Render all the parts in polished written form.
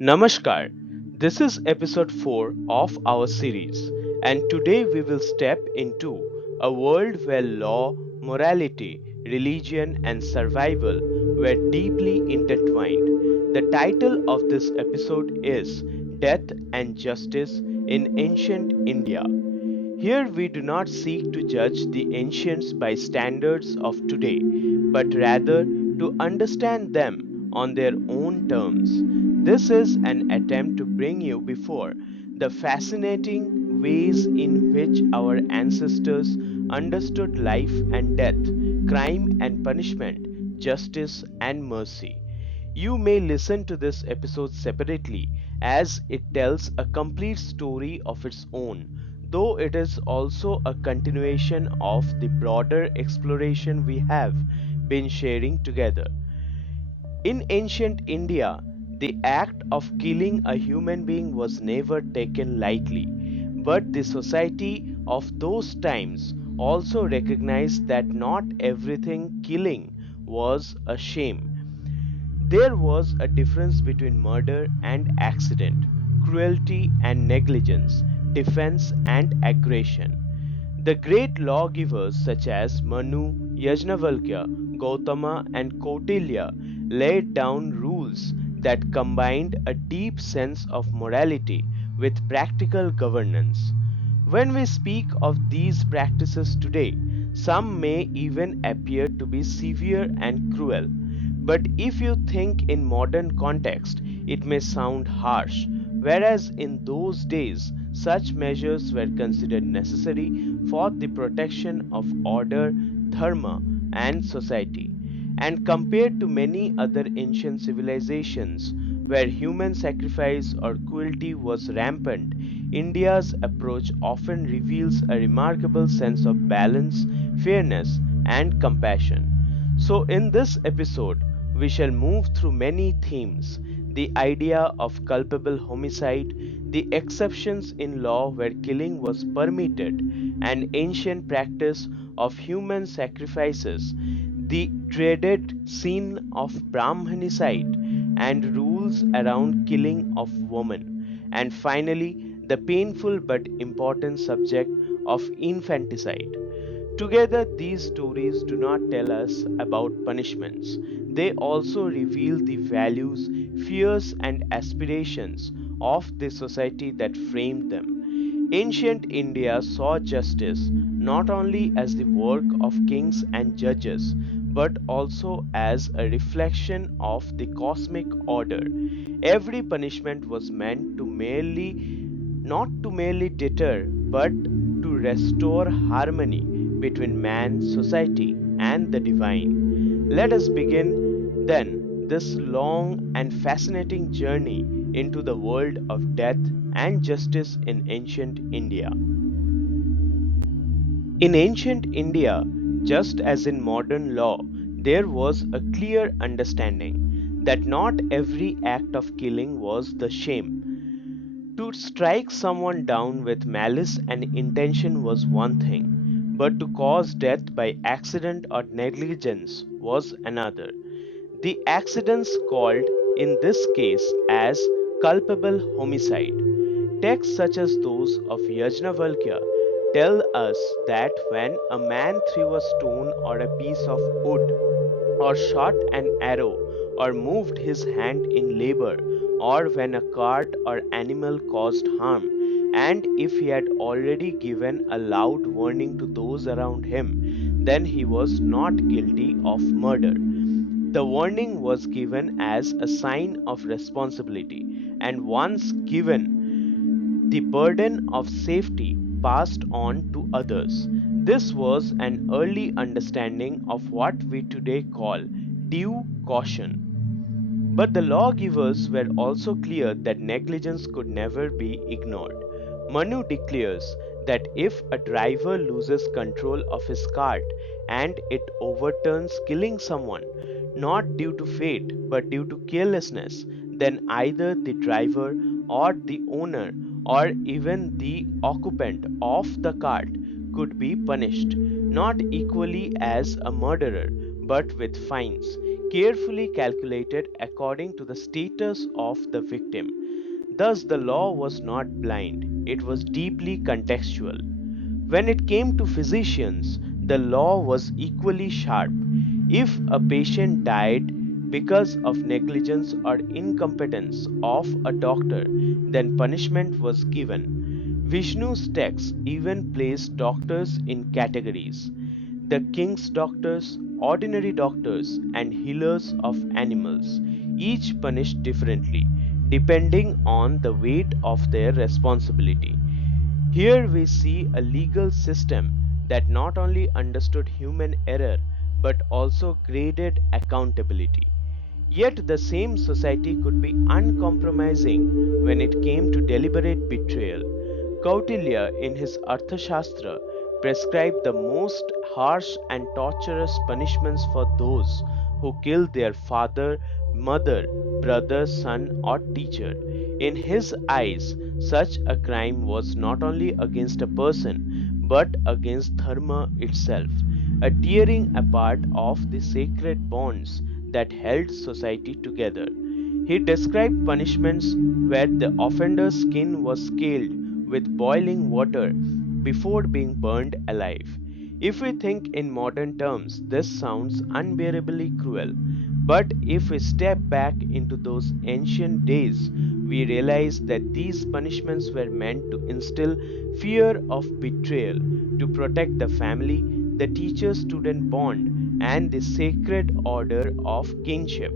Namaskar. This is episode 4 of our series, and today we will step into a world where law, morality, religion, and survival were deeply intertwined. The title of this episode is Death and Justice in Ancient India. Here we do not seek to judge the ancients by standards of today, but rather to understand them on their own terms. This is an attempt to bring you before the fascinating ways in which our ancestors understood life and death, crime and punishment, justice and mercy. You may listen to this episode separately as it tells a complete story of its own, though it is also a continuation of the broader exploration we have been sharing together. In ancient India, the act of killing a human being was never taken lightly, but the society of those times also recognized that not everything killing was a shame. There was a difference between murder and accident, cruelty and negligence, defense and aggression. The great lawgivers such as Manu, Yajnavalkya, Gautama, and Kautilya laid down rules that combined a deep sense of morality with practical governance. When we speak of these practices today, some may even appear to be severe and cruel. But if you think in modern context, it may sound harsh, whereas in those days, such measures were considered necessary for the protection of order, dharma, and society. And compared to many other ancient civilizations where human sacrifice or cruelty was rampant, India's approach often reveals a remarkable sense of balance, fairness, and compassion. So, in this episode, we shall move through many themes: the idea of culpable homicide, the exceptions in law where killing was permitted, an ancient practice of human sacrifices, the dreaded sin of brahmanicide, and rules around killing of women, and finally, the painful but important subject of infanticide. Together, these stories do not tell us about punishments. They also reveal the values, fears, and aspirations of the society that framed them. Ancient India saw justice not only as the work of kings and judges, but also as a reflection of the cosmic order. Every punishment was meant to not to merely deter, but to restore harmony between man, society, and the divine. Let us begin then this long and fascinating journey into the world of death and justice in ancient India. In ancient India, just as in modern law, there was a clear understanding that not every act of killing was the shame. To strike someone down with malice and intention was one thing, but to cause death by accident or negligence was another. The accidents called in this case as culpable homicide. Texts such as those of Yajnavalkya tell us that when a man threw a stone or a piece of wood, or shot an arrow, or moved his hand in labor, or when a cart or animal caused harm, and if he had already given a loud warning to those around him, then he was not guilty of murder. The warning was given as a sign of responsibility, and once given, the burden of safety passed on to others. This was an early understanding of what we today call due caution. But the lawgivers were also clear that negligence could never be ignored. Manu declares that if a driver loses control of his cart and it overturns, killing someone, not due to fate but due to carelessness, then either the driver or the owner or even the occupant of the cart could be punished, not equally as a murderer, but with fines, carefully calculated according to the status of the victim. Thus, the law was not blind, it was deeply contextual. When it came to physicians, the law was equally sharp. If a patient died because of negligence or incompetence of a doctor, then punishment was given. Vishnu's texts even placed doctors in categories: the king's doctors, ordinary doctors, and healers of animals, each punished differently, depending on the weight of their responsibility. Here we see a legal system that not only understood human error but also graded accountability. Yet the same society could be uncompromising when it came to deliberate betrayal. Kautilya, in his Arthashastra, prescribed the most harsh and torturous punishments for those who killed their father, mother, brother, son, or teacher. In his eyes, such a crime was not only against a person but against Dharma itself, a tearing apart of the sacred bonds that held society together. He described punishments where the offender's skin was scaled with boiling water before being burned alive. If we think in modern terms, this sounds unbearably cruel. But if we step back into those ancient days, we realize that these punishments were meant to instill fear of betrayal, to protect the family, the teacher student bond, and the sacred order of kinship,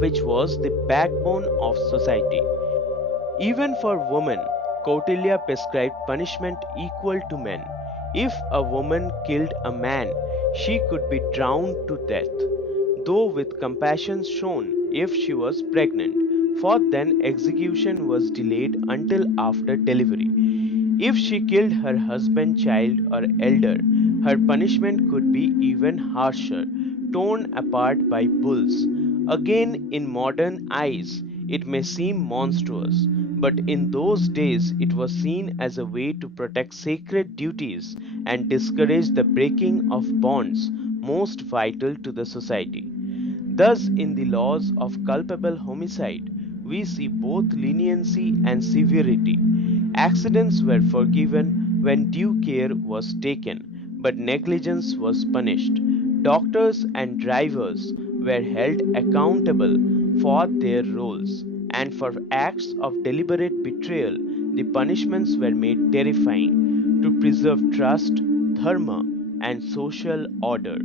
which was the backbone of society. Even for women, Kautilya prescribed punishment equal to men. If a woman killed a man, she could be drowned to death, though with compassion shown if she was pregnant, for then execution was delayed until after delivery. If she killed her husband, child, or elder, her punishment could be even harsher, torn apart by bulls. Again, in modern eyes, it may seem monstrous, but in those days it was seen as a way to protect sacred duties and discourage the breaking of bonds most vital to the society. Thus, in the laws of culpable homicide, we see both leniency and severity. Accidents were forgiven when due care was taken, but negligence was punished. Doctors and drivers were held accountable for their roles, and for acts of deliberate betrayal, the punishments were made terrifying to preserve trust, dharma, and social order.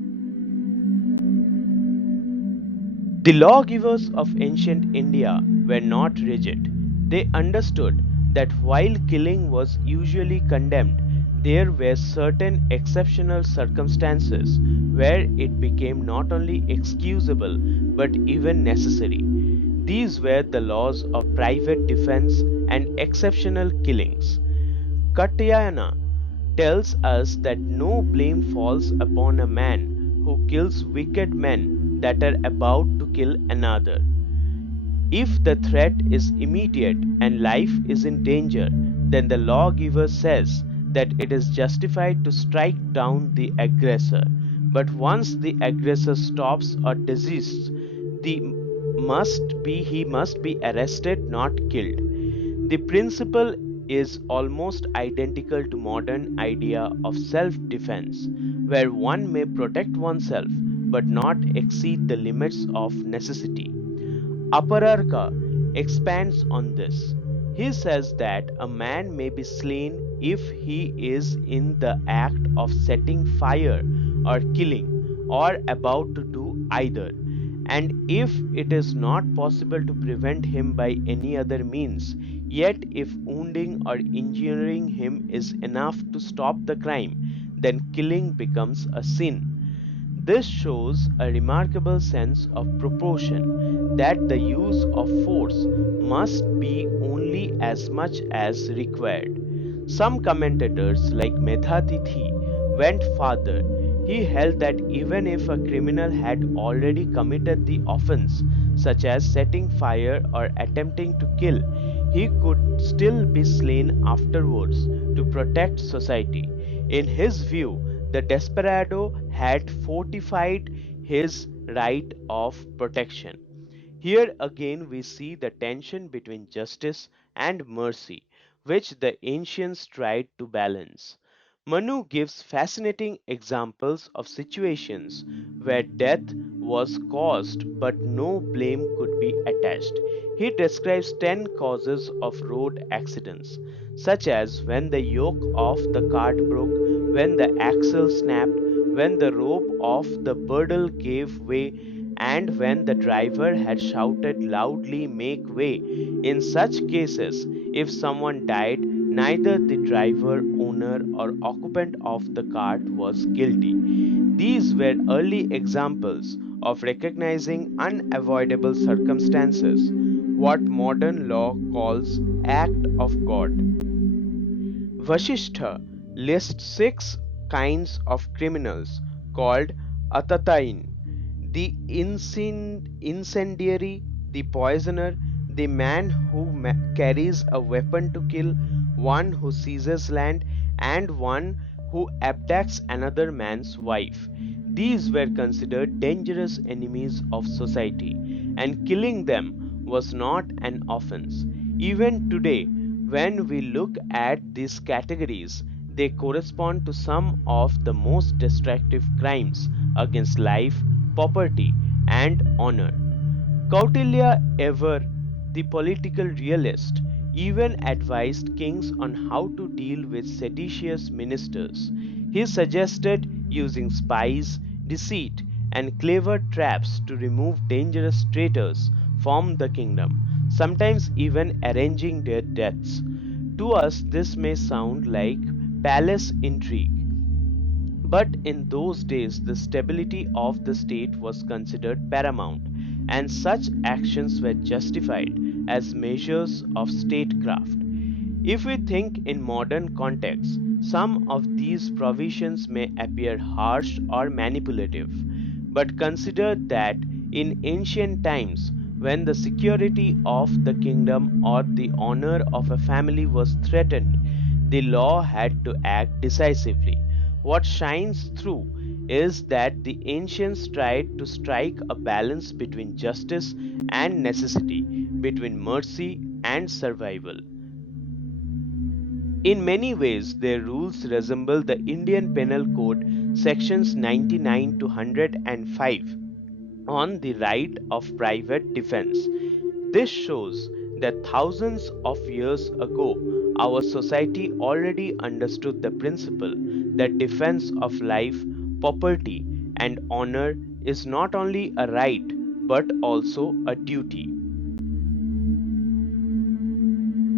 The lawgivers of ancient India were not rigid. They understood that while killing was usually condemned, there were certain exceptional circumstances where it became not only excusable but even necessary. These were the laws of private defense and exceptional killings. Katyayana tells us that no blame falls upon a man who kills wicked men that are about to kill another. If the threat is immediate and life is in danger, then the lawgiver says that it is justified to strike down the aggressor. But once the aggressor stops or desists, the he must be arrested, not killed. The principle is almost identical to modern idea of self-defense, where one may protect oneself but not exceed the limits of necessity. Apararka expands on this. He says that a man may be slain if he is in the act of setting fire or killing or about to do either, and if it is not possible to prevent him by any other means, yet if wounding or injuring him is enough to stop the crime, then killing becomes a sin. This shows a remarkable sense of proportion, that the use of force must be only as much as required. Some commentators, like Medhatithi, went farther. He held that even if a criminal had already committed the offense, such as setting fire or attempting to kill, he could still be slain afterwards to protect society. In his view, the desperado had fortified his right of protection. Here again we see the tension between justice and mercy, which the ancients tried to balance. Manu gives fascinating examples of situations where death was caused but no blame could be attached. He describes 10 causes of road accidents, such as when the yoke of the cart broke, when the axle snapped, when the rope of the bridle gave way, and when the driver had shouted loudly, "Make way." In such cases, if someone died, neither the driver, owner, or occupant of the cart was guilty. These were early examples of recognizing unavoidable circumstances, what modern law calls act of God. Vasistha lists 6 kinds of criminals called Atatain: the incendiary, the poisoner, the man who carries a weapon to kill, one who seizes land, and one who abducts another man's wife. These were considered dangerous enemies of society, and killing them was not an offense. Even today, when we look at these categories, they correspond to some of the most destructive crimes against life, property, and honor. Kautilya, ever the political realist, even advised kings on how to deal with seditious ministers. He suggested using spies, deceit, and clever traps to remove dangerous traitors from the kingdom, sometimes even arranging their deaths. To us, this may sound like palace intrigue, but in those days the stability of the state was considered paramount, and such actions were justified as measures of statecraft. If we think in modern context, some of these provisions may appear harsh or manipulative, but consider that in ancient times, when the security of the kingdom or the honor of a family was threatened, the law had to act decisively. What shines through is that the ancients tried to strike a balance between justice and necessity, between mercy and survival. In many ways, their rules resemble the Indian Penal Code sections 99 to 105 on the right of private defense. This shows that thousands of years ago, our society already understood the principle that defense of life, property, and honor is not only a right but also a duty.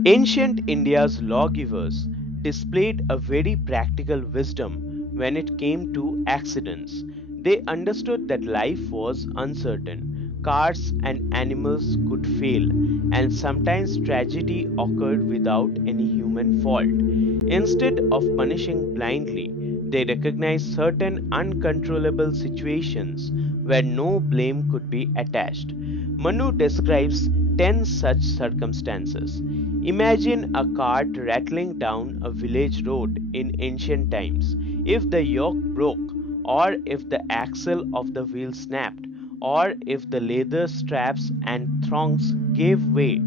Ancient India's lawgivers displayed a very practical wisdom when it came to accidents. They understood that life was uncertain, cars and animals could fail, and sometimes tragedy occurred without any human fault. Instead of punishing blindly, they recognized certain uncontrollable situations where no blame could be attached. Manu describes 10 such circumstances. Imagine a cart rattling down a village road in ancient times. If the yoke broke, or if the axle of the wheel snapped, or if the leather straps and thongs gave way,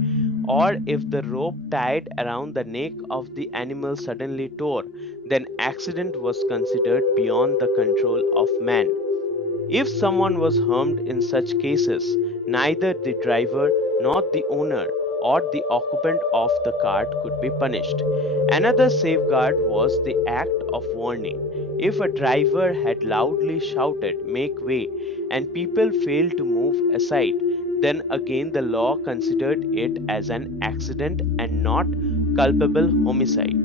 or if the rope tied around the neck of the animal suddenly tore, then accident was considered beyond the control of man. If someone was harmed in such cases, neither the driver nor the owner or the occupant of the cart could be punished. Another safeguard was the act of warning. If a driver had loudly shouted, "Make way," and people failed to move aside, then again the law considered it as an accident and not culpable homicide.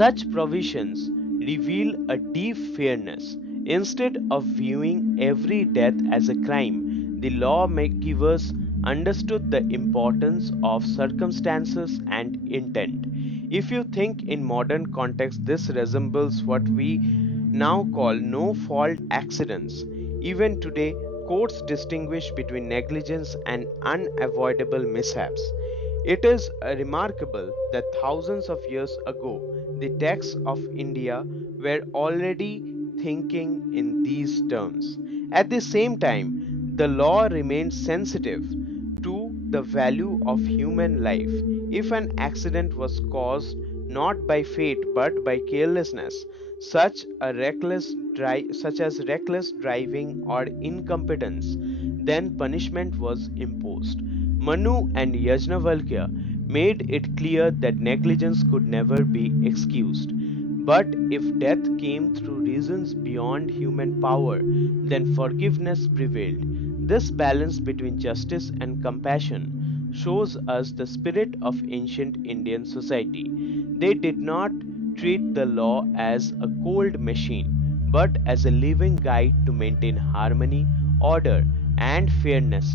Such provisions reveal a deep fairness. Instead of viewing every death as a crime, the lawmakers understood the importance of circumstances and intent. If you think in modern context, this resembles what we now call no fault accidents. Even today, courts distinguish between negligence and unavoidable mishaps. It is remarkable that thousands of years ago, the texts of India were already thinking in these terms, At the same time, the law remained sensitive to the value of human life. If an accident was caused not by fate but by carelessness, such as reckless driving or incompetence, then punishment was imposed. Manu and Yajnavalkya made it clear that negligence could never be excused. But if death came through reasons beyond human power, then forgiveness prevailed. This balance between justice and compassion shows us the spirit of ancient Indian society. They did not treat the law as a cold machine, but as a living guide to maintain harmony, order, and fairness.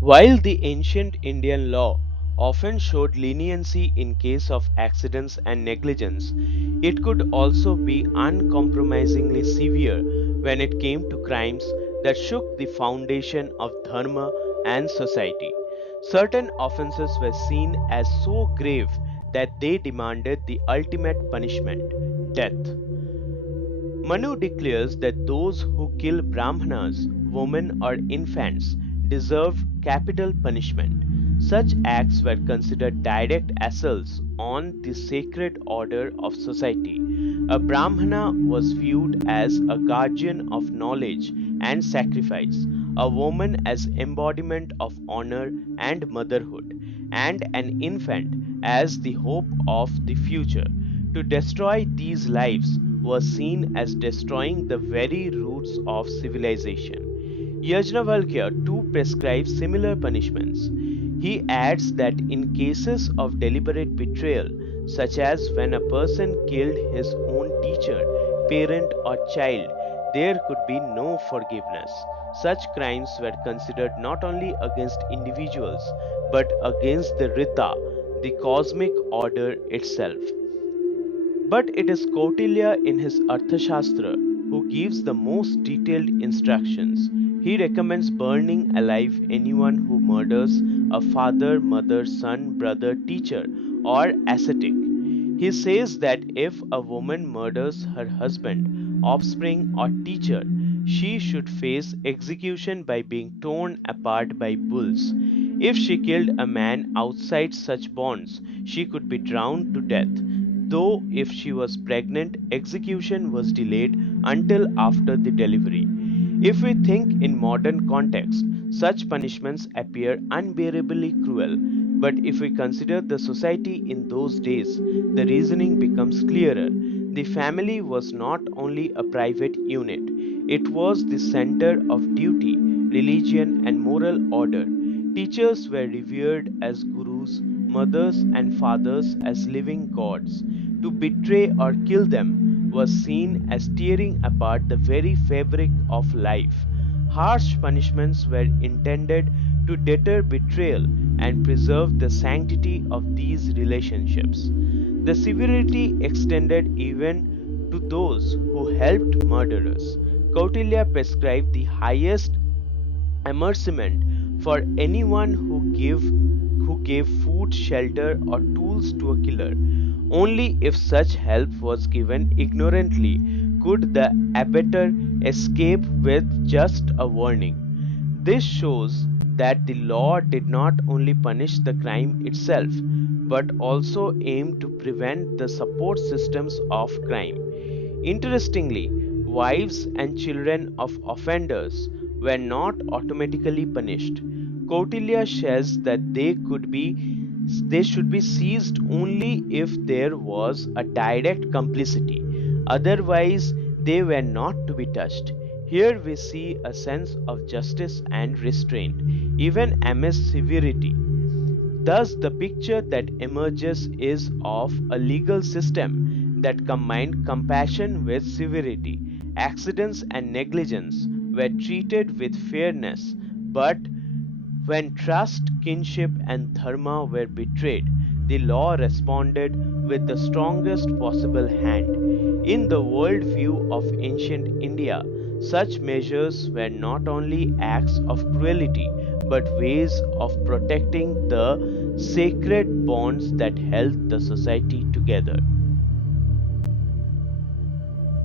While the ancient Indian law often showed leniency in case of accidents and negligence, it could also be uncompromisingly severe when it came to crimes that shook the foundation of Dharma and society. Certain offenses were seen as so grave that they demanded the ultimate punishment, death. Manu declares that those who kill Brahmanas, women, or infants deserve capital punishment. Such acts were considered direct assaults on the sacred order of society. A Brahmana was viewed as a guardian of knowledge and sacrifice, a woman as embodiment of honor and motherhood, and an infant as the hope of the future. To destroy these lives was seen as destroying the very roots of civilization. Yajnavalkya too prescribes similar punishments. He adds that in cases of deliberate betrayal, such as when a person killed his own teacher, parent, or child, there could be no forgiveness. Such crimes were considered not only against individuals but against the Rita, the cosmic order itself. But it is Kautilya in his Arthashastra who gives the most detailed instructions. He recommends burning alive anyone who murders a father, mother, son, brother, teacher, or ascetic. He says that if a woman murders her husband, offspring, or teacher, she should face execution by being torn apart by bulls. If she killed a man outside such bonds, she could be drowned to death. Though if she was pregnant, execution was delayed until after the delivery. If we think in modern context, such punishments appear unbearably cruel. But if we consider the society in those days, the reasoning becomes clearer. The family was not only a private unit, it was the center of duty, religion, and moral order. Teachers were revered as gurus, mothers and fathers as living gods. To betray or kill them was seen as tearing apart the very fabric of life. Harsh punishments were intended to deter betrayal and preserve the sanctity of these relationships. The severity extended even to those who helped murderers. Kautilya prescribed the highest amercement for anyone who gave food, shelter, or tools to a killer. Only if such help was given ignorantly could the abettor escape with just a warning. This shows that the law did not only punish the crime itself, but also aimed to prevent the support systems of crime. Interestingly, wives and children of offenders were not automatically punished. Kautilya says that they should be seized only if there was a direct complicity. Otherwise, they were not to be touched. Here we see a sense of justice and restraint, even amidst severity. Thus, the picture that emerges is of a legal system that combined compassion with severity. Accidents and negligence were treated with fairness, but when trust, kinship, and dharma were betrayed, the law responded with the strongest possible hand. In the worldview of ancient India, such measures were not only acts of cruelty but ways of protecting the sacred bonds that held the society together.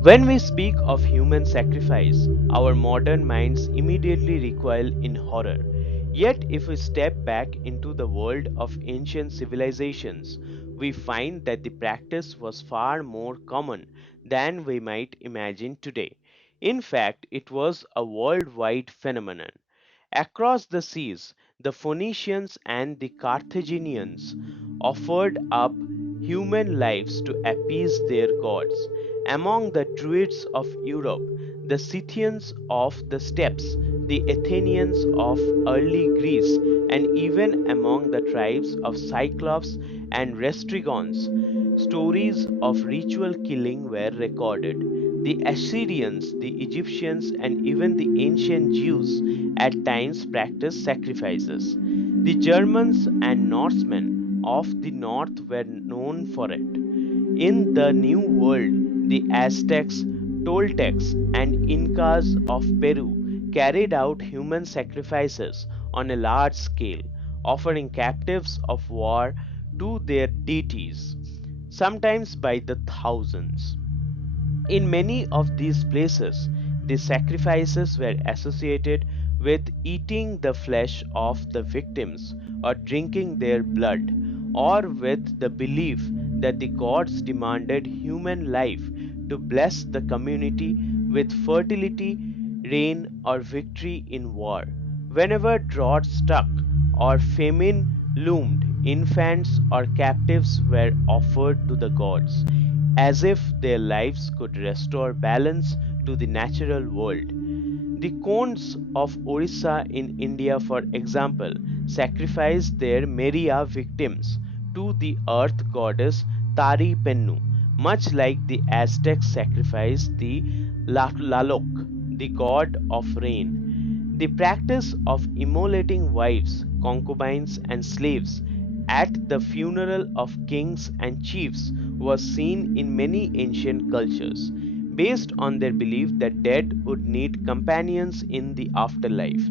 When we speak of human sacrifice, our modern minds immediately recoil in horror. Yet, if we step back into the world of ancient civilizations, we find that the practice was far more common than we might imagine today. In fact, it was a worldwide phenomenon. Across the seas, the Phoenicians and the Carthaginians offered up human lives to appease their gods. Among the Druids of Europe, the Scythians of the steppes, the Athenians of early Greece, and even among the tribes of Cyclopes and Restrigons, stories of ritual killing were recorded. The Assyrians, the Egyptians, and even the ancient Jews at times practiced sacrifices. The Germans and Norsemen of the north were known for it. In the New World, the Aztecs, Toltecs, and Incas of Peru carried out human sacrifices on a large scale, offering captives of war to their deities, sometimes by the thousands. In many of these places, the sacrifices were associated with eating the flesh of the victims or drinking their blood, or with the belief that the gods demanded human life to bless the community with fertility, rain, or victory in war. Whenever drought struck or famine loomed, infants or captives were offered to the gods as if their lives could restore balance to the natural world. The Konds of Orissa in India, for example, sacrificed their Meriya victims to the earth goddess Tari Pennu, much like the Aztecs sacrificed the Tlaloc, the god of rain. The practice of immolating wives, concubines, and slaves at the funeral of kings and chiefs was seen in many ancient cultures, based on their belief that dead would need companions in the afterlife.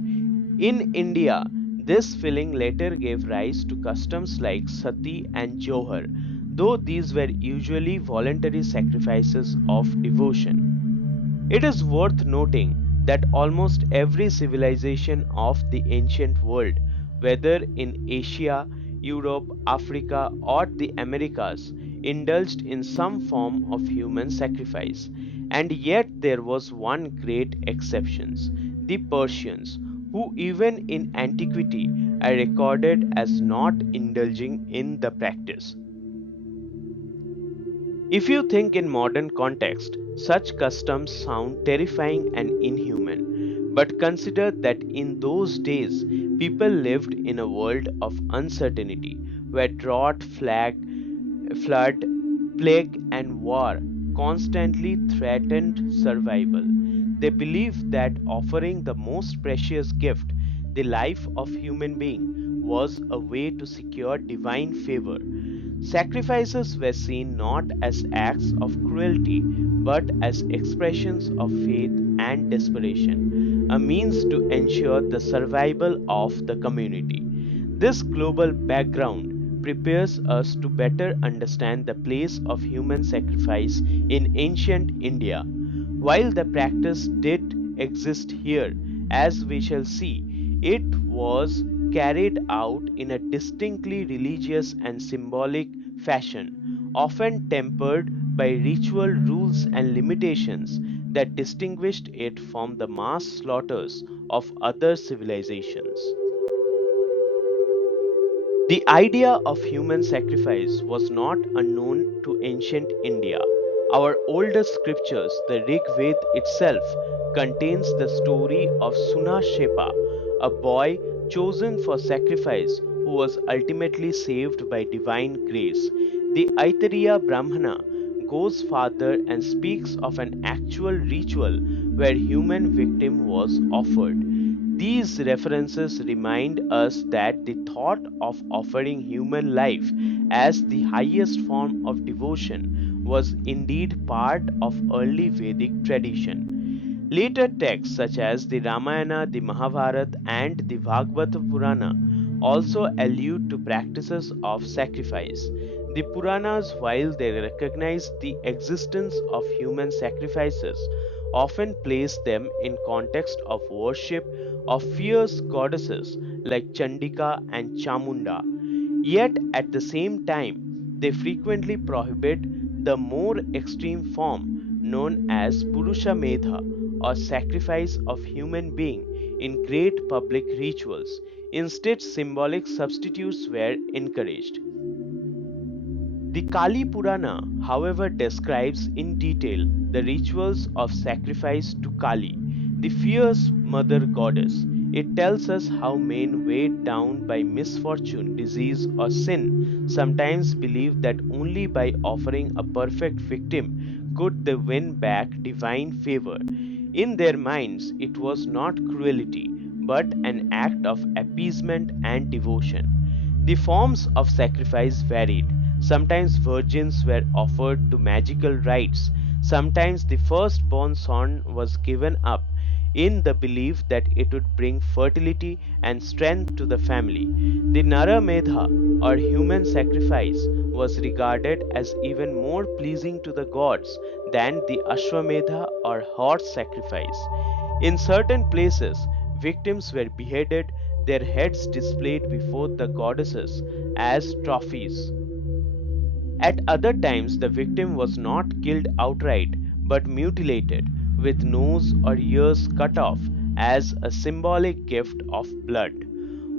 In India, this feeling later gave rise to customs like sati and johar, though these were usually voluntary sacrifices of devotion. It is worth noting that almost every civilization of the ancient world, whether in Asia, Europe, Africa, or the Americas, indulged in some form of human sacrifice. And yet there was one great exception: the Persians, who even in antiquity are recorded as not indulging in the practice. If you think in modern context, such customs sound terrifying and inhuman. But consider that in those days, people lived in a world of uncertainty, where drought, flood, plague, and war constantly threatened survival. They believed that offering the most precious gift, the life of human being, was a way to secure divine favor. Sacrifices were seen not as acts of cruelty but as expressions of faith and desperation, a means to ensure the survival of the community. This global background prepares us to better understand the place of human sacrifice in ancient India. While the practice did exist here, as we shall see, it was carried out in a distinctly religious and symbolic fashion, often tempered by ritual rules and limitations that distinguished it from the mass slaughters of other civilizations. The idea of human sacrifice was not unknown to ancient India. Our oldest scriptures, the Rig Veda itself, contains the story of Sunashepa, a boy chosen for sacrifice who was ultimately saved by divine grace. The Aitareya Brahmana goes farther and speaks of an actual ritual where human victim was offered. These references remind us that the thought of offering human life as the highest form of devotion was indeed part of early Vedic tradition. Later texts such as the Ramayana, the Mahabharata, and the Bhagavata Purana also allude to practices of sacrifice. The Puranas, while they recognize the existence of human sacrifices, often place them in context of worship of fierce goddesses like Chandika and Chamunda. Yet at the same time, they frequently prohibit the more extreme form known as Purusha Medha or sacrifice of human being in great public rituals. Instead, symbolic substitutes were encouraged. The Kali Purana, however, describes in detail the rituals of sacrifice to Kali, the fierce mother goddess. It tells us how men weighed down by misfortune, disease, or sin sometimes believe that only by offering a perfect victim could they win back divine favor. In their minds, it was not cruelty, but an act of appeasement and devotion. The forms of sacrifice varied. Sometimes virgins were offered to magical rites. Sometimes the firstborn son was given up in the belief that it would bring fertility and strength to the family. The Naramedha or human sacrifice was regarded as even more pleasing to the gods than the Ashwamedha or horse sacrifice. In certain places, victims were beheaded, their heads displayed before the goddesses as trophies. At other times, the victim was not killed outright but mutilated, with nose or ears cut off as a symbolic gift of blood.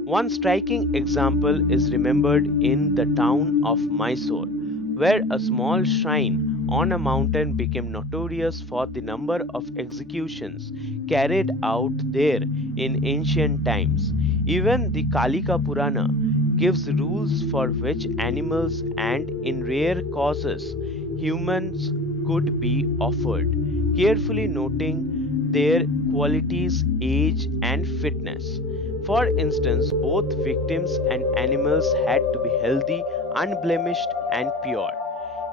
One striking example is remembered in the town of Mysore, where a small shrine on a mountain became notorious for the number of executions carried out there in ancient times. Even the Kalika Purana gives rules for which animals and, in rare causes, humans could be offered, carefully noting their qualities, age, and fitness. For instance, both victims and animals had to be healthy, unblemished, and pure.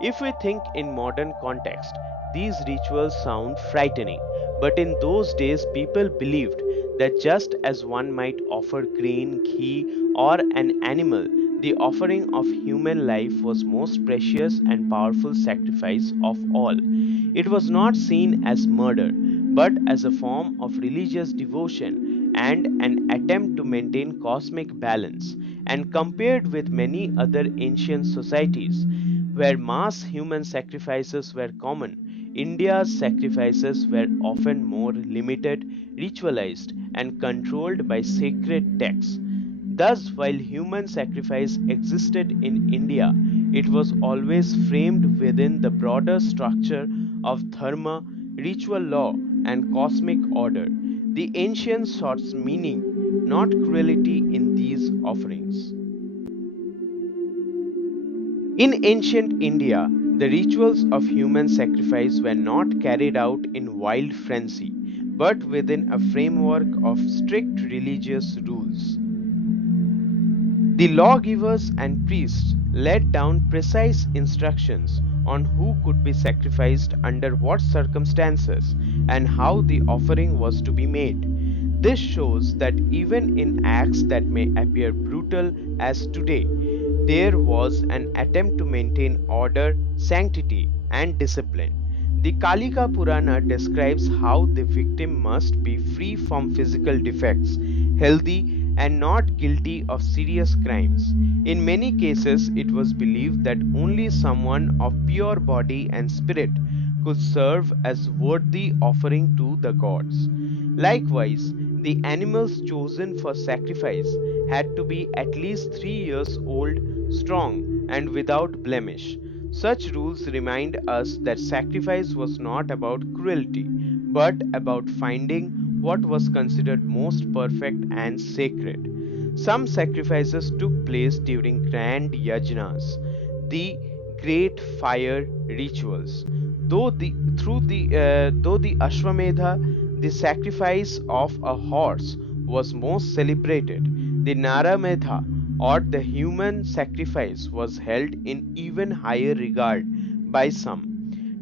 If we think in modern context, these rituals sound frightening, but in those days people believed that just as one might offer grain, ghee, or an animal, the offering of human life was most precious and powerful sacrifice of all. It was not seen as murder, but as a form of religious devotion and an attempt to maintain cosmic balance. And compared with many other ancient societies, where mass human sacrifices were common, India's sacrifices were often more limited, ritualized, and controlled by sacred texts. Thus, while human sacrifice existed in India, it was always framed within the broader structure of dharma, ritual law, and cosmic order. The ancients sought meaning, not cruelty, in these offerings. In ancient India, the rituals of human sacrifice were not carried out in wild frenzy, but within a framework of strict religious rules. The lawgivers and priests laid down precise instructions on who could be sacrificed under what circumstances and how the offering was to be made. This shows that even in acts that may appear brutal as today, there was an attempt to maintain order, sanctity, and discipline. The Kalika Purana describes how the victim must be free from physical defects, healthy, and not guilty of serious crimes. In many cases, it was believed that only someone of pure body and spirit could serve as worthy offering to the gods. Likewise, the animals chosen for sacrifice had to be at least 3 years old, strong, and without blemish. Such rules remind us that sacrifice was not about cruelty, but about finding what was considered most perfect and sacred. Some sacrifices took place during grand yajnas, the great fire rituals. Though the Ashwamedha, the sacrifice of a horse, was most celebrated, the Naramedha or the human sacrifice was held in even higher regard by some.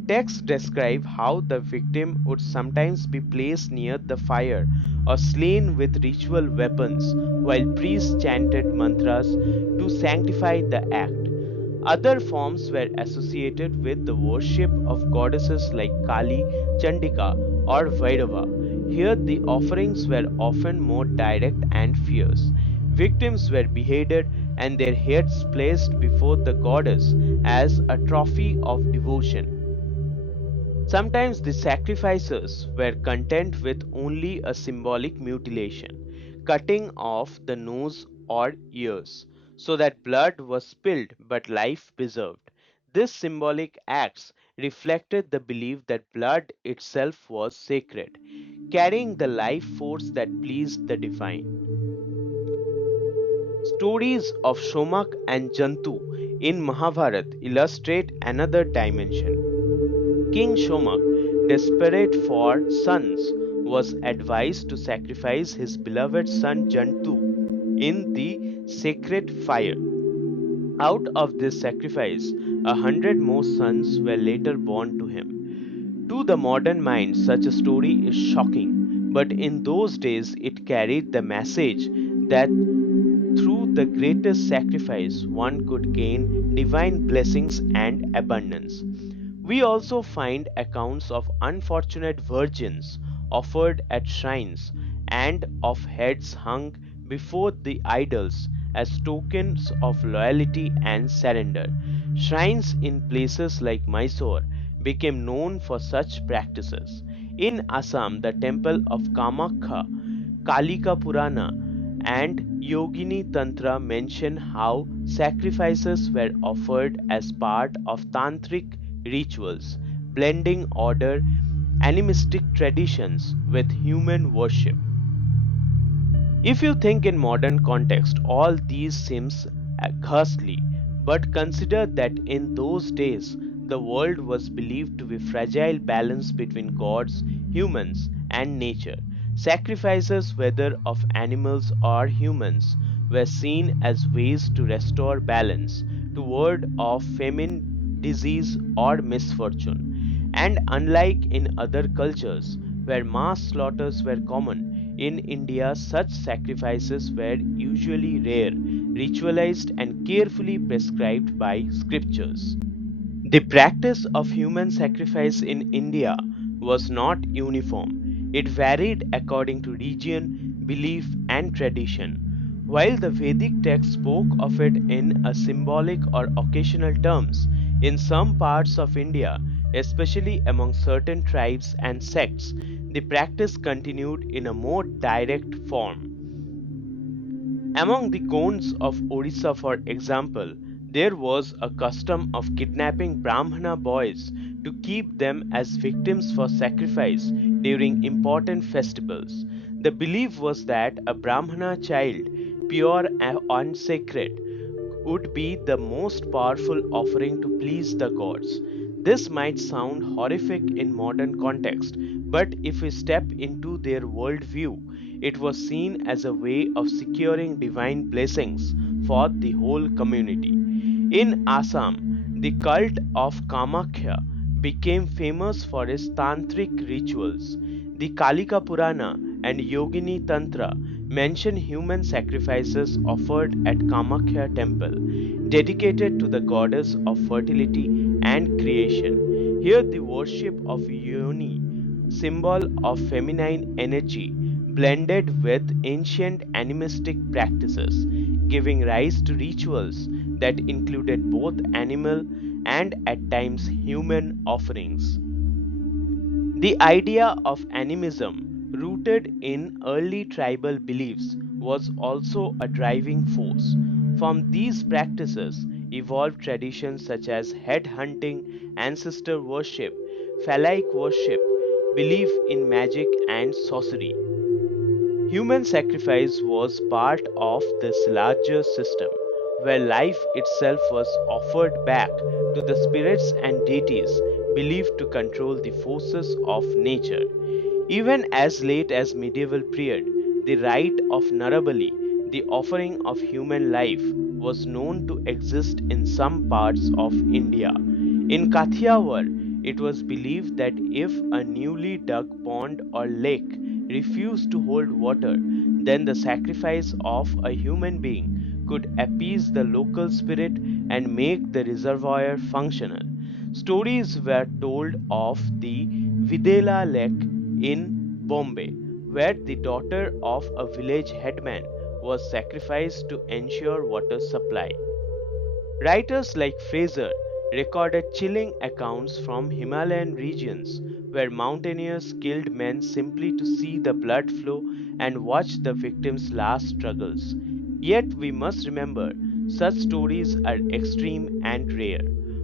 Texts describe how the victim would sometimes be placed near the fire or slain with ritual weapons while priests chanted mantras to sanctify the act. Other forms were associated with the worship of goddesses like Kali, Chandika, or Vairava. Here, the offerings were often more direct and fierce. Victims were beheaded and their heads placed before the goddess as a trophy of devotion. Sometimes the sacrificers were content with only a symbolic mutilation, cutting off the nose or ears, so that blood was spilled but life preserved. This symbolic acts reflected the belief that blood itself was sacred, carrying the life force that pleased the divine. Stories of Shomak and Jantu in Mahabharata illustrate another dimension. King Shomak, desperate for sons, was advised to sacrifice his beloved son Jantu in the sacred fire. Out of this sacrifice, 100 more sons were later born to him. To the modern mind, such a story is shocking, but in those days it carried the message that through the greatest sacrifice one could gain divine blessings and abundance. We also find accounts of unfortunate virgins offered at shrines and of heads hung before the idols as tokens of loyalty and surrender. Shrines in places like Mysore became known for such practices. In Assam, the temple of Kamakha, Kalika Purana, and Yogini Tantra mention how sacrifices were offered as part of tantric rituals, blending order animistic traditions with human worship. If you think in modern context, all these seems ghastly, but consider that in those days the world was believed to be fragile balance between gods, humans, and nature. Sacrifices, whether of animals or humans, were seen as ways to restore balance, to ward off famine, disease, or misfortune. And unlike in other cultures, where mass slaughters were common, in India such sacrifices were usually rare, ritualized, and carefully prescribed by scriptures. The practice of human sacrifice in India was not uniform. It varied according to region, belief, and tradition. While the Vedic text spoke of it in a symbolic or occasional terms, in some parts of India, especially among certain tribes and sects, the practice continued in a more direct form. Among the Gonds of Orissa, for example, there was a custom of kidnapping Brahmana boys to keep them as victims for sacrifice during important festivals. The belief was that a Brahmana child, pure and sacred, would be the most powerful offering to please the gods. This might sound horrific in modern context, but if we step into their worldview, it was seen as a way of securing divine blessings for the whole community. In Assam, the cult of Kamakhya became famous for its tantric rituals. The Kalika Purana and Yogini Tantra mention human sacrifices offered at Kamakhya temple, dedicated to the goddess of fertility and creation. Here the worship of Yoni, symbol of feminine energy, blended with ancient animistic practices, giving rise to rituals that included both animal and at times human offerings. The idea of animism, rooted in early tribal beliefs, was also a driving force. From these practices evolved traditions such as head hunting, ancestor worship, phallic worship, belief in magic and sorcery. Human sacrifice was part of this larger system, where life itself was offered back to the spirits and deities believed to control the forces of nature. Even as late as medieval period, the rite of Narabali, the offering of human life, was known to exist in some parts of India. In Kathiawar, it was believed that if a newly dug pond or lake refused to hold water, then the sacrifice of a human being could appease the local spirit and make the reservoir functional. Stories were told of the Videla Lake in Bombay, where the daughter of a village headman was sacrificed to ensure water supply. Writers like Fraser recorded chilling accounts from Himalayan regions where mountaineers killed men simply to see the blood flow and watch the victims' last struggles. Yet we must remember such stories are extreme and rare.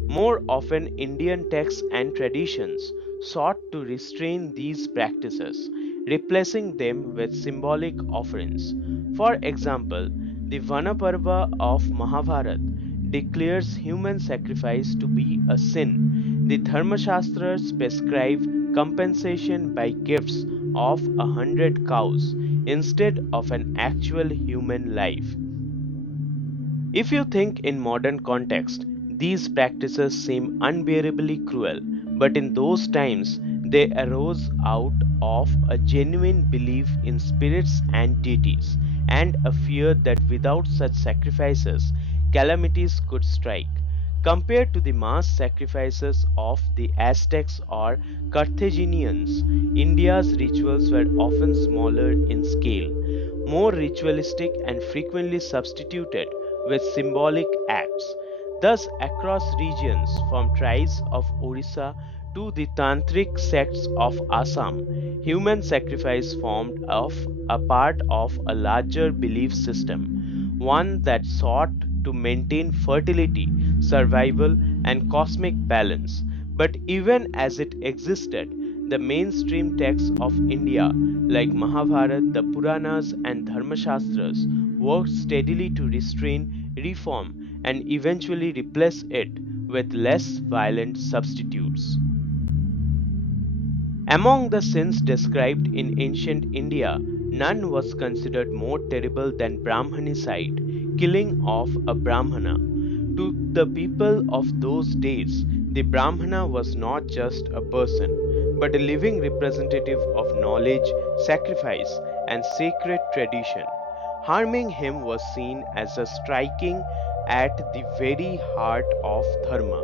More often, Indian texts and traditions sought to restrain these practices, replacing them with symbolic offerings. For example, the Vanaparva of Mahabharata declares human sacrifice to be a sin. The Dharmashastras prescribe compensation by gifts of 100 cows instead of an actual human life. If you think in modern context, these practices seem unbearably cruel, but in those times they arose out of a genuine belief in spirits and deities, and a fear that without such sacrifices, calamities could strike. Compared to the mass sacrifices of the Aztecs or Carthaginians, India's rituals were often smaller in scale, more ritualistic, and frequently substituted with symbolic acts. Thus, across regions, from tribes of Orissa to the tantric sects of Assam, human sacrifice formed of a part of a larger belief system, one that sought to maintain fertility, survival, and cosmic balance. But even as it existed, the mainstream texts of India, like Mahabharata, the Puranas, and Dharmashastras, worked steadily to restrain, reform, and eventually replace it with less violent substitutes. Among the sins described in ancient India, none was considered more terrible than brahmanicide, killing of a Brahmana. To the people of those days, the Brahmana was not just a person, but a living representative of knowledge, sacrifice, and sacred tradition. Harming him was seen as a striking at the very heart of Dharma.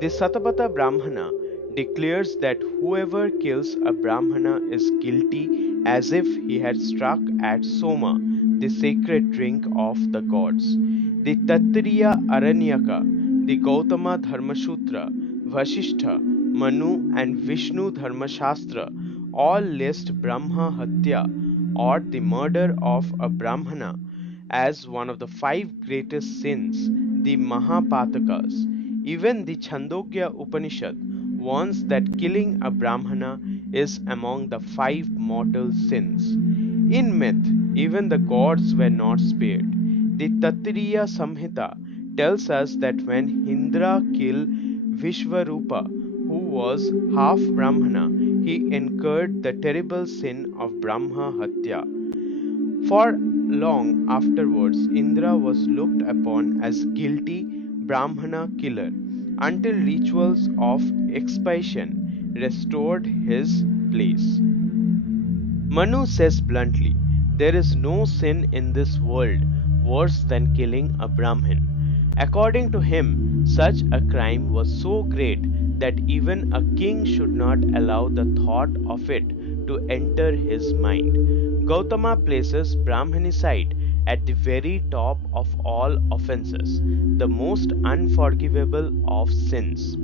The Satapatha Brahmana declares that whoever kills a Brahmana is guilty as if he had struck at Soma, the sacred drink of the gods. The Taittiriya Aranyaka, the Gautama Dharmasutra, Vasistha, Manu, and Vishnu Dharmashastra all list Brahma Hatya, or the murder of a Brahmana, as one of the five greatest sins, the Mahapatakas. Even the Chandogya Upanishad warns that killing a Brahmana is among the five mortal sins. In myth, even the gods were not spared. The Taittiriya Samhita tells us that when Indra killed Vishvarupa, who was half Brahmana, he incurred the terrible sin of Brahma Hatya. For long afterwards, Indra was looked upon as guilty Brahmana killer until rituals of expiation restored his place. Manu says bluntly, there is no sin in this world worse than killing a Brahmin. According to him, such a crime was so great that even a king should not allow the thought of it to enter his mind. Gautama places brahmanicide at the very top of all offenses, the most unforgivable of sins.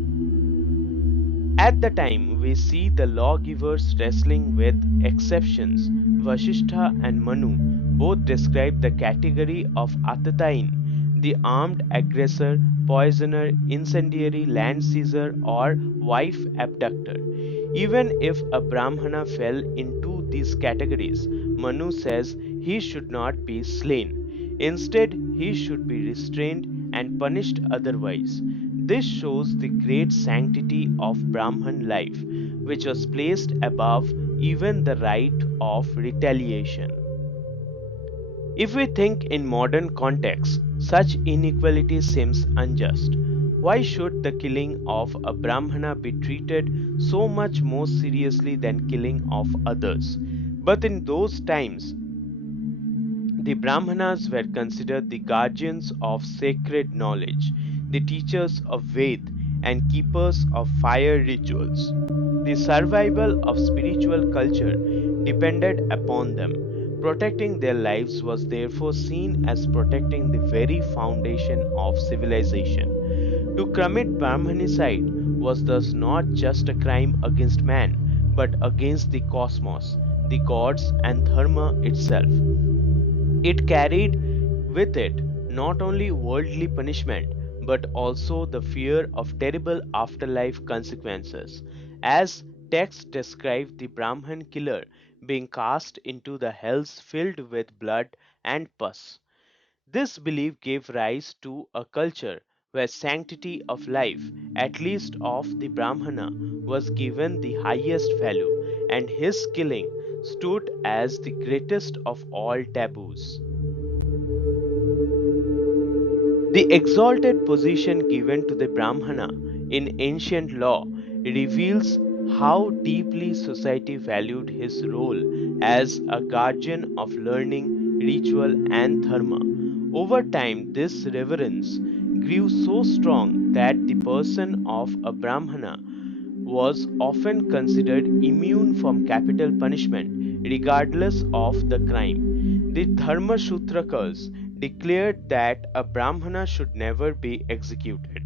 At the time, we see the lawgivers wrestling with exceptions. Vasistha and Manu both describe the category of Atatain, the armed aggressor, poisoner, incendiary, land seizer, or wife abductor. Even if a Brahmana fell into these categories, Manu says he should not be slain. Instead, he should be restrained and punished otherwise. This shows the great sanctity of Brahman life, which was placed above even the right of retaliation. If we think in modern context, such inequality seems unjust. Why should the killing of a Brahmana be treated so much more seriously than killing of others? But in those times, The Brahmanas were considered the guardians of sacred knowledge, the teachers of Ved, and keepers of fire rituals. The survival of spiritual culture depended upon them. Protecting their lives was therefore seen as protecting the very foundation of civilization. To commit brahmanicide was thus not just a crime against man, but against the cosmos, the gods, and Dharma itself. It carried with it not only worldly punishment but also the fear of terrible afterlife consequences, as texts describe the Brahman killer being cast into the hells filled with blood and pus. This belief gave rise to a culture where sanctity of life, at least of the Brahmana, was given the highest value, and his killing stood as the greatest of all taboos. The exalted position given to the Brahmana in ancient law reveals how deeply society valued his role as a guardian of learning, ritual, and dharma. Over time, this reverence grew so strong that the person of a Brahmana was often considered immune from capital punishment, regardless of the crime. The Dharmashutrakas declared that a Brahmana should never be executed,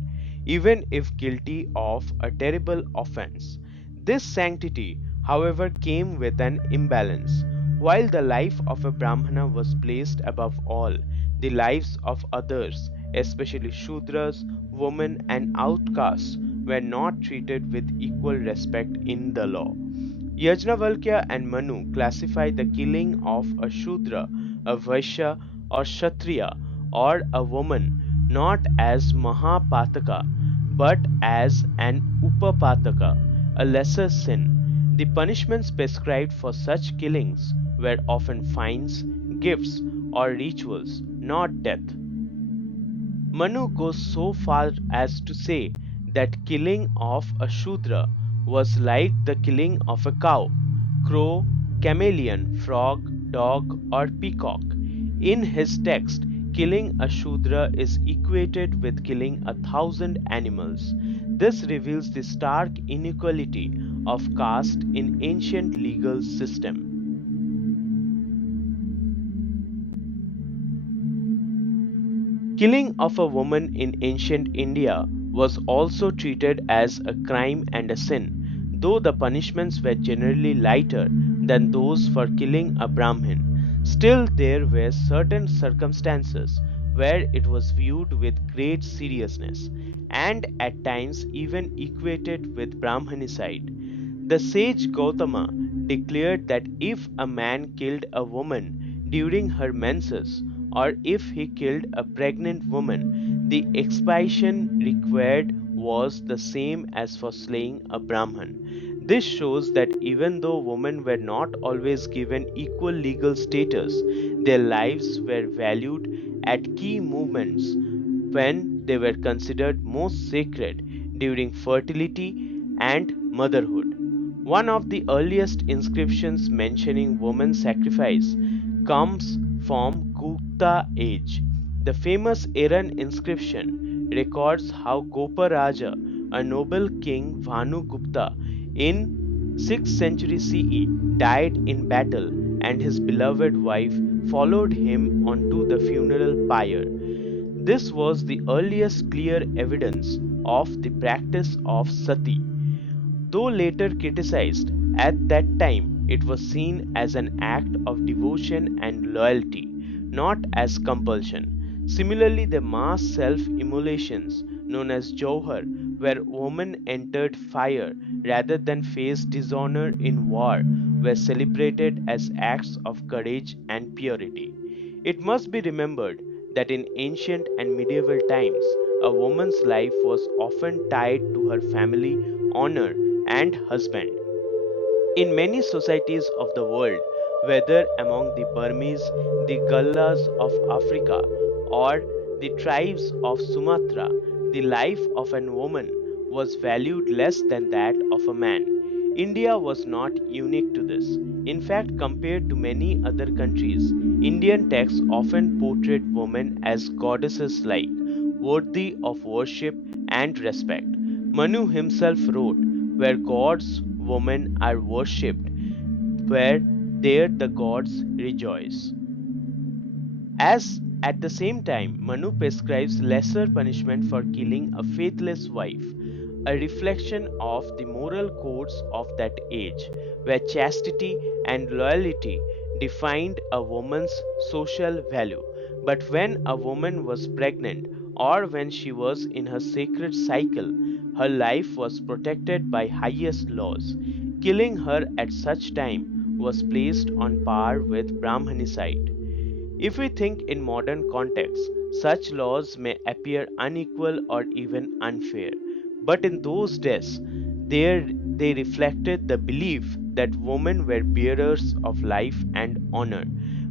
even if guilty of a terrible offense. This sanctity, however, came with an imbalance. While the life of a Brahmana was placed above all, the lives of others, especially Shudras, women, and outcasts, were not treated with equal respect in the law. Yajnavalkya and Manu classify the killing of a Shudra, a Vaishya, or Kshatriya, or a woman not as Mahapataka but as an Upapataka, a lesser sin. The punishments prescribed for such killings were often fines, gifts, or rituals, not death. Manu goes so far as to say that killing of a Shudra was like the killing of a cow, crow, chameleon, frog, dog, or peacock. In his text, killing a Shudra is equated with killing 1,000 animals. This reveals the stark inequality of caste in ancient legal system. Killing of a woman in ancient India was also treated as a crime and a sin, though the punishments were generally lighter than those for killing a Brahmin. Still, there were certain circumstances where it was viewed with great seriousness and at times even equated with Brahmanicide. The sage Gautama declared that if a man killed a woman during her menses, or if he killed a pregnant woman, the expiation required was the same as for slaying a Brahman. This shows that even though women were not always given equal legal status, their lives were valued at key moments when they were considered most sacred during fertility and motherhood. One of the earliest inscriptions mentioning woman sacrifice comes from Gupta age. The famous Eran inscription records how Goparaja, a noble king Bhanugupta, in 6th century CE died in battle and his beloved wife followed him onto the funeral pyre. This was the earliest clear evidence of the practice of sati. Though later criticized, at that time it was seen as an act of devotion and loyalty, not as compulsion. Similarly, the mass self immolations known as Johar, where women entered fire rather than face dishonor in war, were celebrated as acts of courage and purity. It must be remembered that in ancient and medieval times, a woman's life was often tied to her family, honor, and husband. In many societies of the world, whether among the Burmese, the Gallas of Africa, or the tribes of Sumatra, the life of a woman was valued less than that of a man. India was not unique to this. In fact, compared to many other countries, Indian texts often portrayed women as goddesses like, worthy of worship and respect. Manu himself wrote, where gods, women are worshipped, where there the gods rejoice. As at the same time, Manu prescribes lesser punishment for killing a faithless wife, a reflection of the moral codes of that age, where chastity and loyalty defined a woman's social value. But when a woman was pregnant or when she was in her sacred cycle, her life was protected by highest laws. Killing her at such time was placed on par with brahmanicide. If we think in modern context, such laws may appear unequal or even unfair. But in those days, they reflected the belief that women were bearers of life and honor.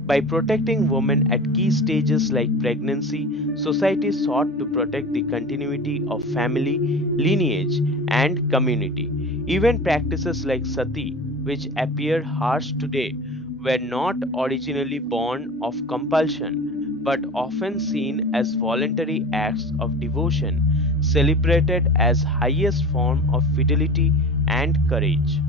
By protecting women at key stages like pregnancy, society sought to protect the continuity of family, lineage, and community. Even practices like sati, which appear harsh today, were not originally born of compulsion, but often seen as voluntary acts of devotion, celebrated as highest form of fidelity and courage.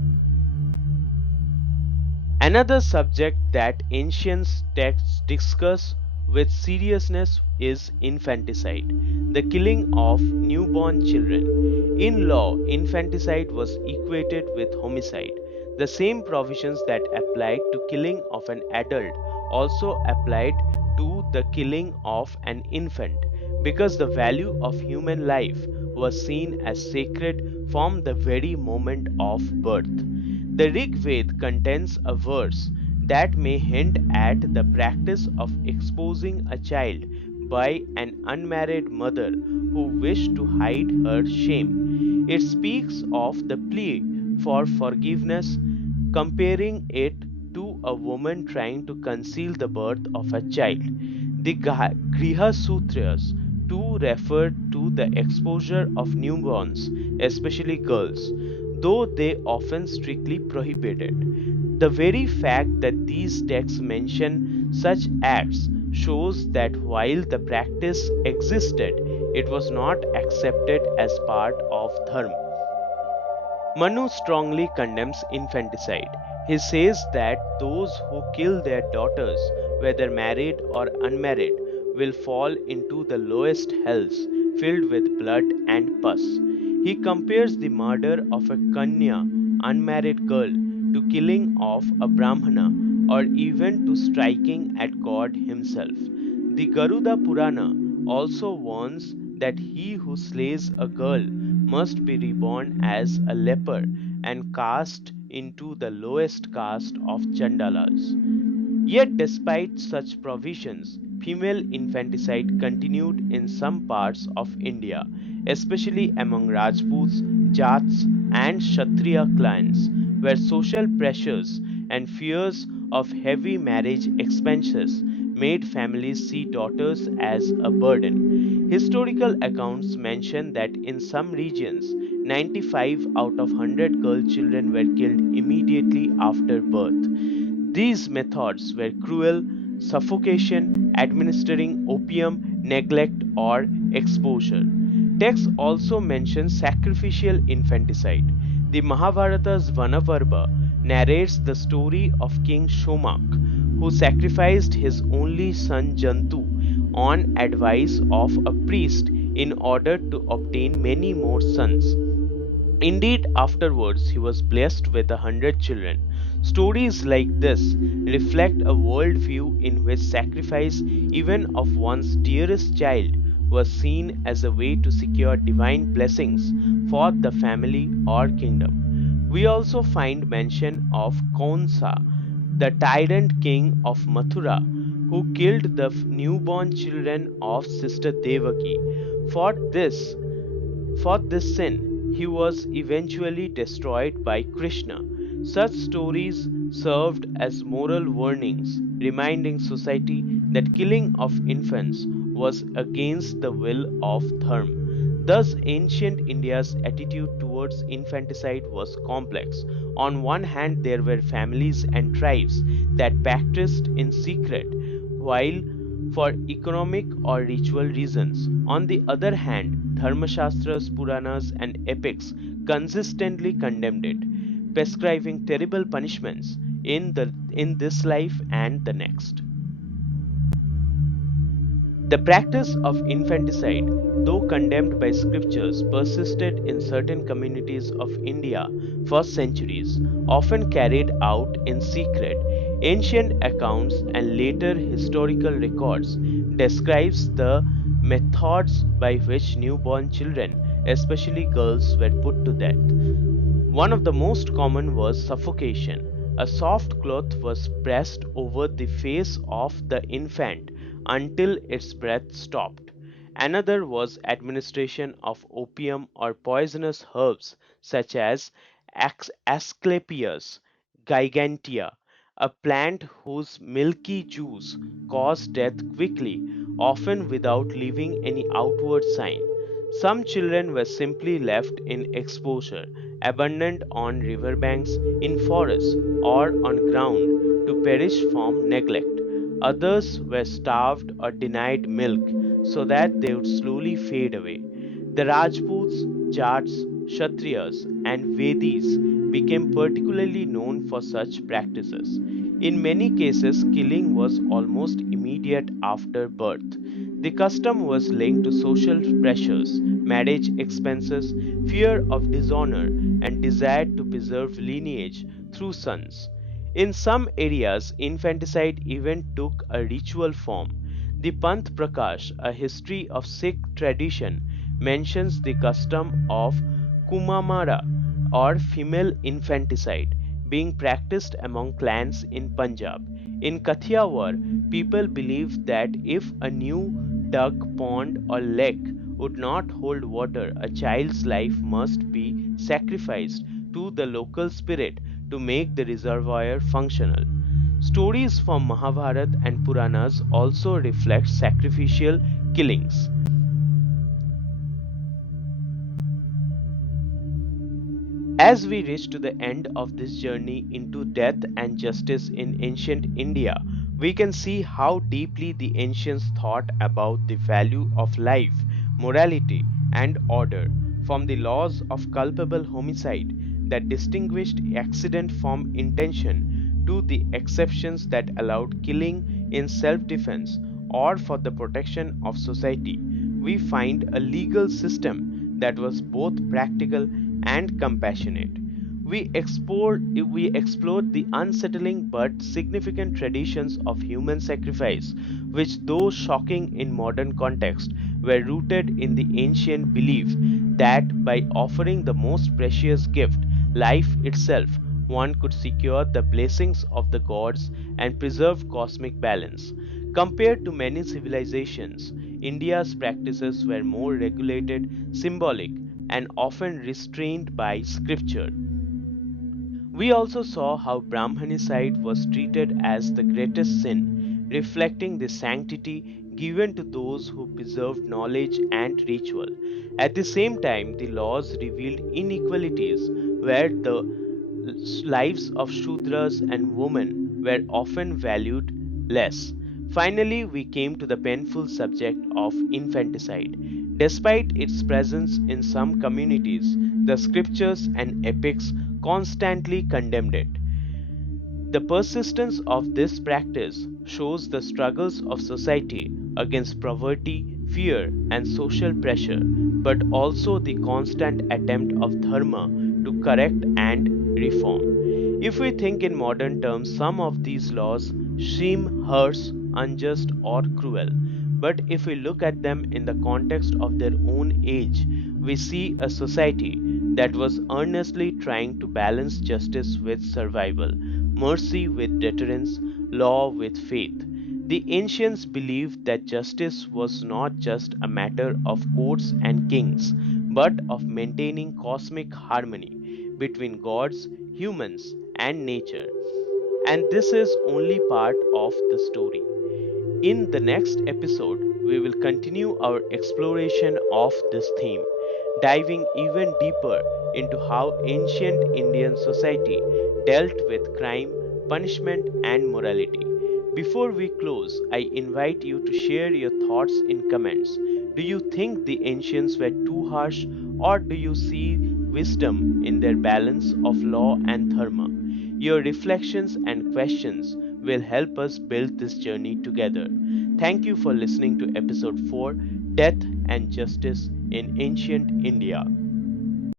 Another subject that ancient texts discuss with seriousness is infanticide, the killing of newborn children. In law, infanticide was equated with homicide. The same provisions that applied to killing of an adult also applied to the killing of an infant, because the value of human life was seen as sacred from the very moment of birth. The Rig Veda contains a verse that may hint at the practice of exposing a child by an unmarried mother who wished to hide her shame. It speaks of the plea for forgiveness, comparing it to a woman trying to conceal the birth of a child. The Griha Sutras too refer to the exposure of newborns, especially girls, though they often strictly prohibited. The very fact that these texts mention such acts shows that while the practice existed, it was not accepted as part of Dharma. Manu strongly condemns infanticide. He says that those who kill their daughters, whether married or unmarried, will fall into the lowest hells filled with blood and pus. He compares the murder of a Kanya, unmarried girl, to killing of a Brahmana or even to striking at God himself. The Garuda Purana also warns that he who slays a girl must be reborn as a leper and cast into the lowest caste of Chandalas. Yet, despite such provisions, female infanticide continued in some parts of India, especially among Rajputs, Jats, and Kshatriya clans, where social pressures and fears of heavy marriage expenses made families see daughters as a burden. Historical accounts mention that in some regions, 95 out of 100 girl children were killed immediately after birth. These methods were cruel: suffocation, administering opium, neglect, or exposure. Texts also mention sacrificial infanticide. The Mahabharata's Vanavarva narrates the story of King Shomak, who sacrificed his only son Jantu on advice of a priest in order to obtain many more sons. Indeed, afterwards he was blessed with 100 children. Stories like this reflect a worldview in which sacrifice, even of one's dearest child, was seen as a way to secure divine blessings for the family or kingdom. We also find mention of Konsa, the tyrant king of Mathura, who killed the newborn children of sister Devaki. For this, for this sin, he was eventually destroyed by Krishna. Such stories served as moral warnings, reminding society that killing of infants was against the will of Dharma. Thus, ancient India's attitude towards infanticide was complex. On one hand, there were families and tribes that practiced in secret, while for economic or ritual reasons. On the other hand, Dharmashastras, Puranas, and epics consistently condemned it, prescribing terrible punishments in this life and the next. The practice of infanticide, though condemned by scriptures, persisted in certain communities of India for centuries, often carried out in secret. Ancient accounts and later historical records describes the methods by which newborn children, especially girls, were put to death. One of the most common was suffocation. A soft cloth was pressed over the face of the infant until its breath stopped. Another was administration of opium or poisonous herbs such as Asclepius gigantea, a plant whose milky juice caused death quickly, often without leaving any outward sign. Some children were simply left in exposure, abandoned on riverbanks, in forests, or on ground to perish from neglect. Others were starved or denied milk so that they would slowly fade away. The Rajputs, Jats, Kshatriyas, and Vedis became particularly known for such practices. In many cases, killing was almost immediate after birth. The custom was linked to social pressures, marriage expenses, fear of dishonor, and desire to preserve lineage through sons. In some areas, infanticide even took a ritual form. The Panth Prakash, a history of Sikh tradition, mentions the custom of Kumamara or female infanticide being practiced among clans in Punjab. In Kathiawar, people believed that if a new dug pond or lake would not hold water, a child's life must be sacrificed to the local spirit to make the reservoir functional. Stories from Mahabharata and Puranas also reflect sacrificial killings. As we reach to the end of this journey into death and justice in ancient India, we can see how deeply the ancients thought about the value of life, morality, and order, from the laws of culpable homicide that distinguished accident from intention to the exceptions that allowed killing in self defense or for the protection of society. We find a legal system that was both practical and compassionate. We explored the unsettling but significant traditions of human sacrifice, which, though shocking in modern context, were rooted in the ancient belief that by offering the most precious gift, life itself, one could secure the blessings of the gods and preserve cosmic balance. Compared to many civilizations, India's practices were more regulated, symbolic, and often restrained by scripture. We also saw how brahmanicide was treated as the greatest sin, reflecting the sanctity given to those who preserved knowledge and ritual. At the same time, the laws revealed inequalities where the lives of Shudras and women were often valued less. Finally, we came to the painful subject of infanticide. Despite its presence in some communities, the scriptures and epics constantly condemned it. The persistence of this practice shows the struggles of society against poverty, fear, and social pressure, but also the constant attempt of Dharma to correct and reform. If we think in modern terms, some of these laws seem harsh, unjust, or cruel. But if we look at them in the context of their own age, we see a society that was earnestly trying to balance justice with survival, mercy with deterrence, law with faith. The ancients believed that justice was not just a matter of courts and kings, but of maintaining cosmic harmony between gods, humans, and nature. And this is only part of the story. In the next episode, we will continue our exploration of this theme, diving even deeper into how ancient Indian society dealt with crime, punishment, and morality. Before we close, I invite you to share your thoughts in comments. Do you think the ancients were too harsh, or do you see wisdom in their balance of law and dharma? Your reflections and questions will help us build this journey together. Thank you for listening to episode 4, Death and Justice in Ancient India.